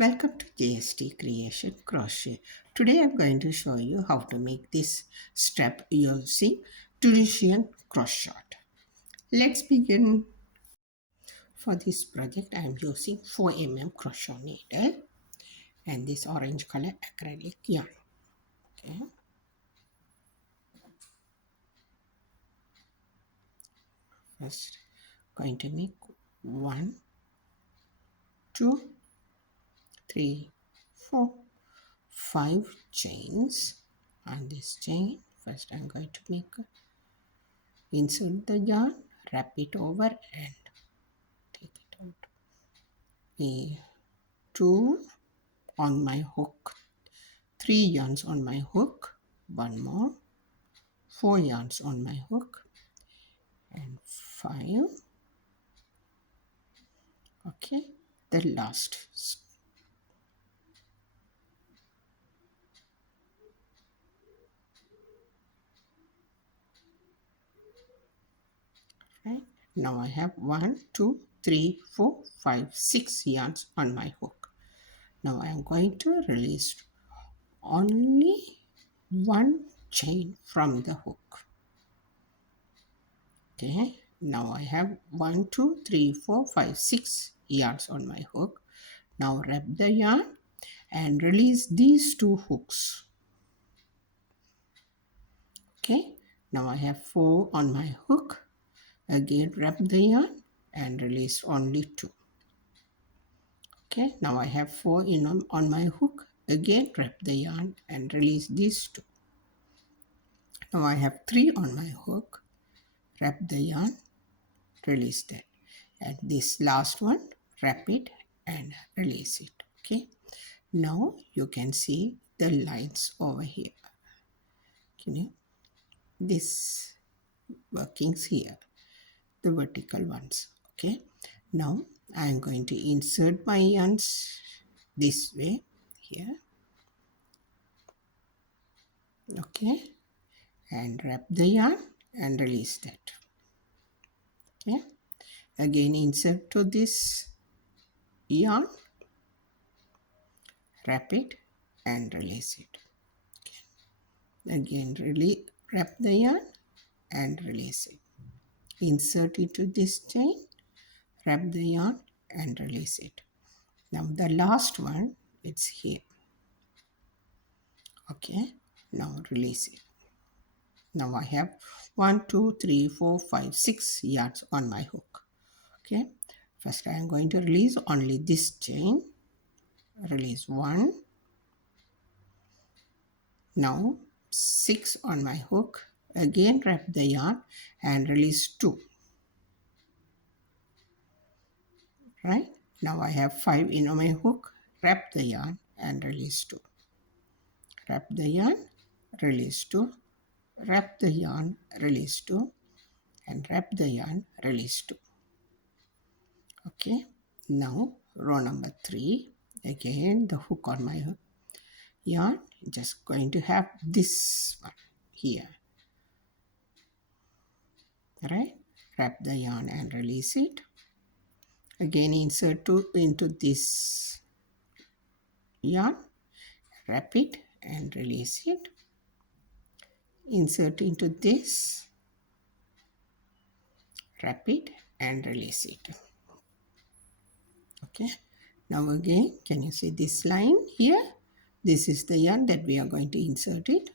Welcome to JST Creation Crochet. Today I'm going to show you how to make this strap using Tunisian crochet. Let's begin. For this project I am using 4 mm crochet needle and this orange color acrylic yarn. Okay. First going to make 1, 2, 3, 4, 5 chains on this chain. First I'm going to make insert the yarn, wrap it over and take it out. 2 on my hook, 3 yarns on my hook, 1 more, 4 yarns on my hook and 5. Okay, the last. Right, now I have 1, 2, 3, 4, 5, 6 yarns on my hook. Now I am going to release only 1 chain from the hook. Okay, now I have 1, 2, 3, 4, 5, 6 yarns on my hook. Now wrap the yarn and release these 2 hooks. Okay, now I have 4 on my hook. Again wrap the yarn and release only 2. Okay, now I have 4 on my hook. Again wrap the yarn and release these 2. Now I have 3 on my hook. Wrap the yarn, release that. And this last one, wrap it and release it. Okay, now you can see the lines over here. Can you? This workings here, the vertical ones. Okay, now I am going to insert my yarns this way here. Okay, and wrap the yarn and release that. Okay, again insert to this yarn, wrap it and release it. Okay. Again wrap the yarn and release it. Insert into this chain, wrap the yarn and release it. Now the last one, it's here. Okay, now release it. Now I have 1, 2, 3, 4, 5, 6 yards on my hook. Okay, first I am going to release only this chain. Release 1. Now 6 on my hook. Again wrap the yarn and release 2. Right, now I have 5 in my hook. Wrap the yarn and release 2. Wrap the yarn, release 2. Wrap the yarn, release 2. And wrap the yarn, release 2. Okay, now row number 3. Again the hook on my yarn, just going to have this one here. Right, wrap the yarn and release it. Again insert into this yarn, wrap it and release it. Insert into this, wrap it and release it. Okay, now again can you see this line here? This is the yarn that we are going to insert it,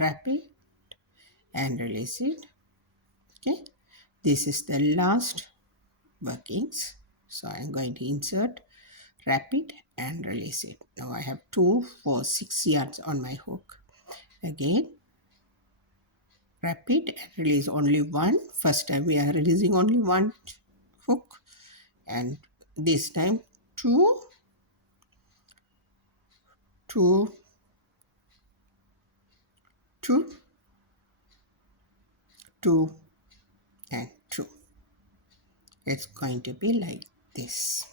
wrap it and release it. Okay, this is the last workings. So I am going to insert, wrap it and release it. Now I have 2, 4, 6 yards on my hook. Again wrap it and release only 1. First time we are releasing only 1 hook and this time 2, 2, 2, 2 and 2. It's going to be like this.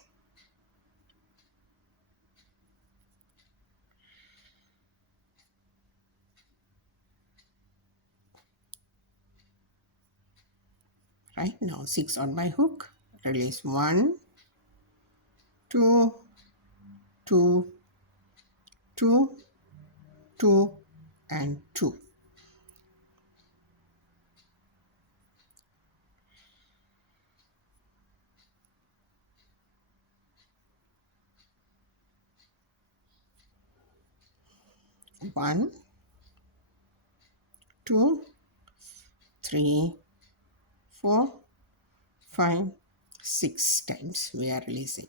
Right, now 6 on my hook, release 1, 2, 2, 2, 2, and 2. One, 2, 3, 4, 5, 6 times we are releasing.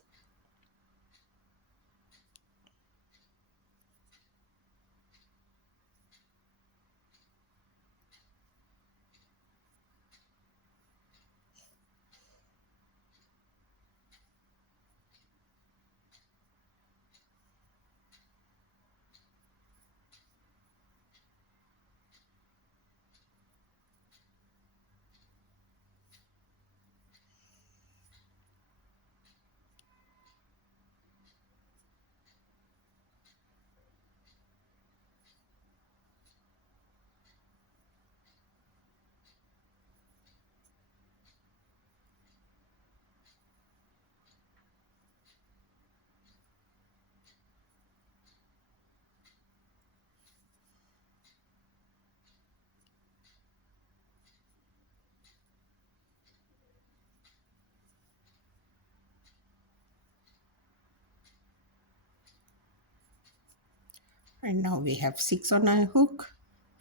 And now we have 6 on our hook.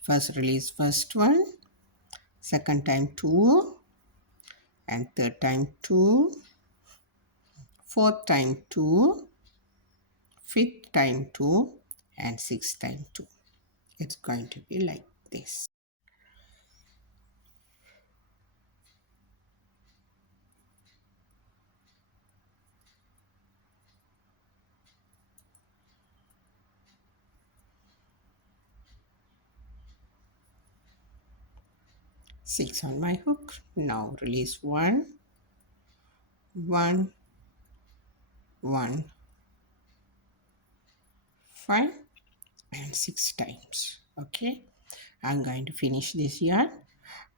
First release first one, second time 2, and third time 2, fourth time 2, fifth time 2, and sixth time 2. It's going to be like this. Six on my hook. Now release 1, 1, 1, 5, and 6 times. Okay, I'm going to finish this yarn.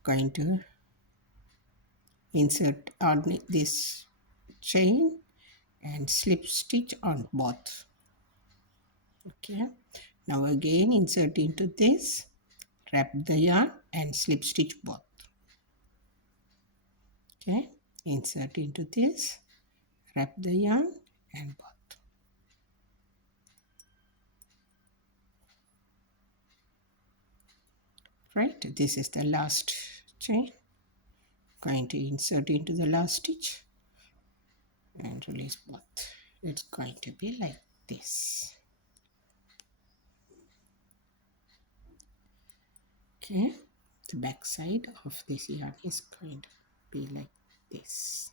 Going to insert on this chain and slip stitch on both. Okay, now again insert into this, wrap the yarn and slip stitch both. Okay, insert into this, wrap the yarn and both. Right, this is the last chain. Going to insert into the last stitch and release both. It's going to be like this. Okay, the back side of this yarn is going to be like this.